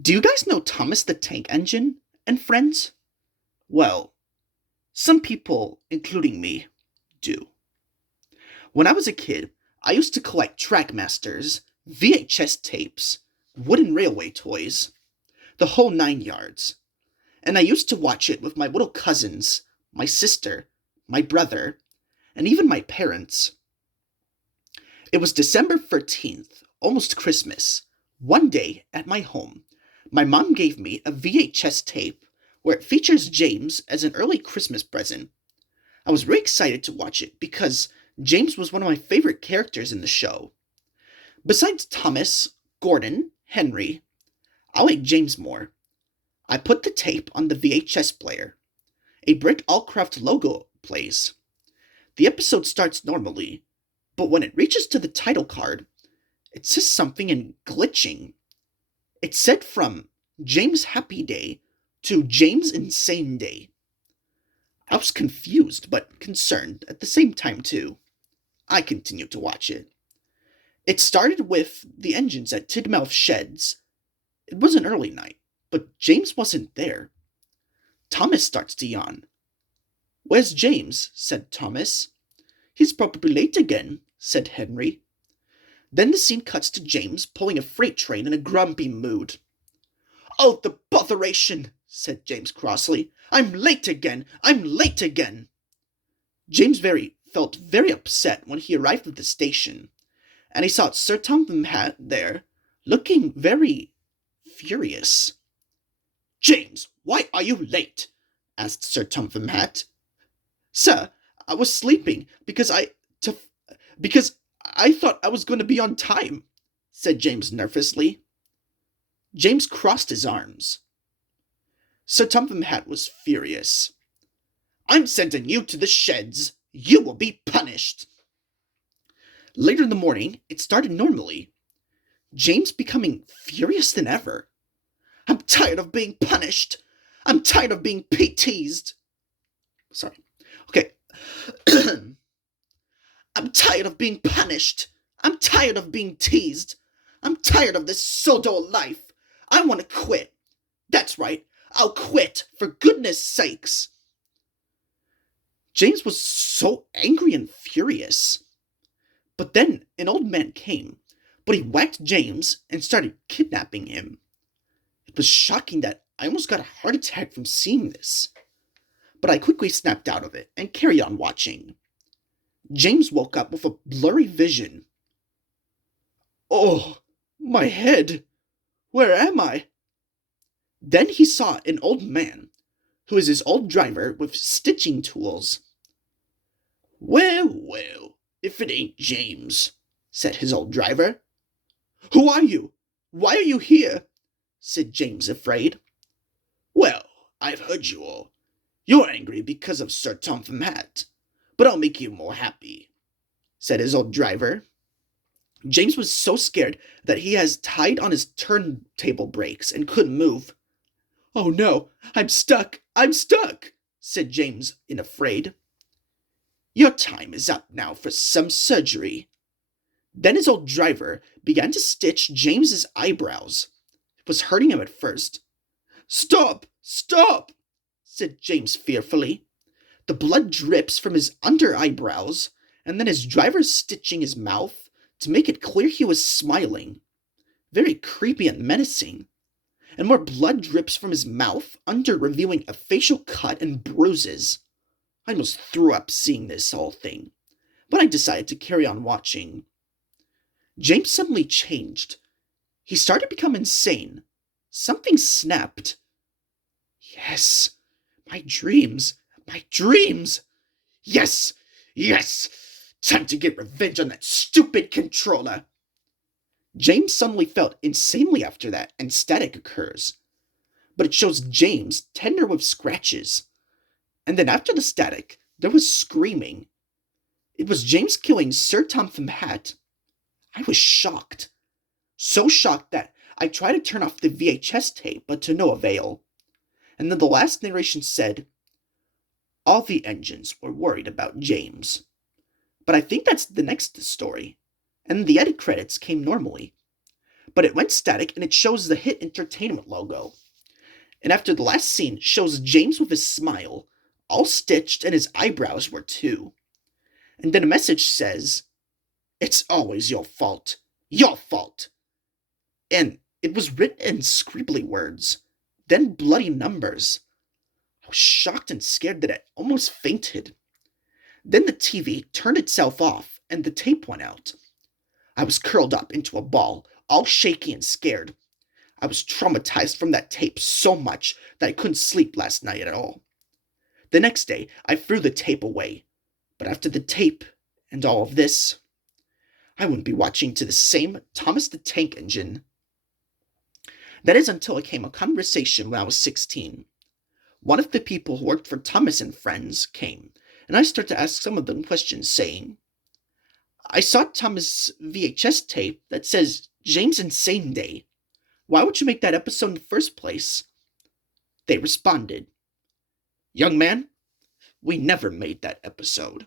Do you guys know Thomas the Tank Engine and Friends? Well, some people, including me, do. When I was a kid, I used to collect Trackmasters, VHS tapes, wooden railway toys, the whole 9 yards. And I used to watch it with my little cousins, my sister, my brother, and even my parents. It was December 13th, almost Christmas. One day, at my home, my mom gave me a VHS tape where it features James as an early Christmas present. I was really excited to watch it because James was one of my favorite characters in the show. Besides Thomas, Gordon, Henry, I like James more. I put the tape on the VHS player. A Brick Allcraft logo plays. The episode starts normally, but when it reaches to the title card, it says something in glitching. It said from James Happy Day to James Insane Day. I was confused but concerned at the same time too. I continued to watch it. It started with the engines at Tidmouth Sheds. It was an early night, but James wasn't there. Thomas starts to yawn. "Where's James?" said Thomas. "He's probably late again," said Henry. Then the scene cuts to James pulling a freight train in a grumpy mood. "Oh, the botheration!" said James crossly. "I'm late again! I'm late again!" James felt very upset when he arrived at the station, and he saw Sir Topham Hatt there, looking very furious. "James, why are you late?" asked Sir Topham Hatt. "Sir, I was sleeping because I thought I was going to be on time," said James nervously. James crossed his arms. Sir Topham Hatt was furious. "I'm sending you to the sheds. You will be punished." Later in the morning, it started normally. James becoming furious than ever. "I'm tired of being punished. I'm tired of being teased." Sorry. Okay. "I'm tired of being punished. I'm tired of being teased. I'm tired of this pseudo life. I want to quit. That's right. I'll quit, for goodness sakes." James was so angry and furious. But then an old man came, but he whacked James and started kidnapping him. It was shocking that I almost got a heart attack from seeing this. But I quickly snapped out of it and carried on watching. James woke up with a blurry vision. "Oh, my head! Where am I?" Then he saw an old man, who was his old driver with stitching tools. "Well, well, if it ain't James," said his old driver. "Who are you? Why are you here?" said James, afraid. "Well, I've heard you all. You're angry because of Sir Topham Hatt, but I'll make you more happy," said his old driver. James was so scared that he has tied on his turntable brakes and couldn't move. "Oh no, I'm stuck, said James in afraid. "Your time is up now for some surgery." Then his old driver began to stitch James's eyebrows. It was hurting him at first. Stop, said James fearfully. The blood drips from his under eyebrows, and then his driver's stitching his mouth to make it clear he was smiling. Very creepy and menacing. And more blood drips from his mouth under, revealing a facial cut and bruises. I almost threw up seeing this whole thing, but I decided to carry on watching. James suddenly changed. He started to become insane. Something snapped. Yes, my dreams. Yes, time to get revenge on that stupid controller. James suddenly felt insanely after that, and static occurs. But it shows James tender with scratches. And then after the static, there was screaming. It was James killing Sir Topham Hatt. I was shocked. So shocked that I tried to turn off the VHS tape, but to no avail. And then the last narration said, "All the engines were worried about James." But I think that's the next story. And the edit credits came normally. but it went static and it shows the Hit Entertainment logo. And after the last scene shows James with his smile, all stitched, and his eyebrows were too. And then a message says, "It's always your fault. Your fault." And it was written in scribbly words, then bloody numbers. I was shocked and scared that I almost fainted. Then the TV turned itself off and the tape went out. I was curled up into a ball, all shaky and scared. I was traumatized from that tape so much that I couldn't sleep last night at all. The next day, I threw the tape away. But after the tape and all of this, I wouldn't be watching to the same Thomas the Tank Engine. That is until it came a conversation when I was 16. One of the people who worked for Thomas and Friends came, and I started to ask some of them questions, saying, "I saw Thomas' VHS tape that says James Insane Day. Why would you make that episode in the first place?" They responded, "Young man, we never made that episode."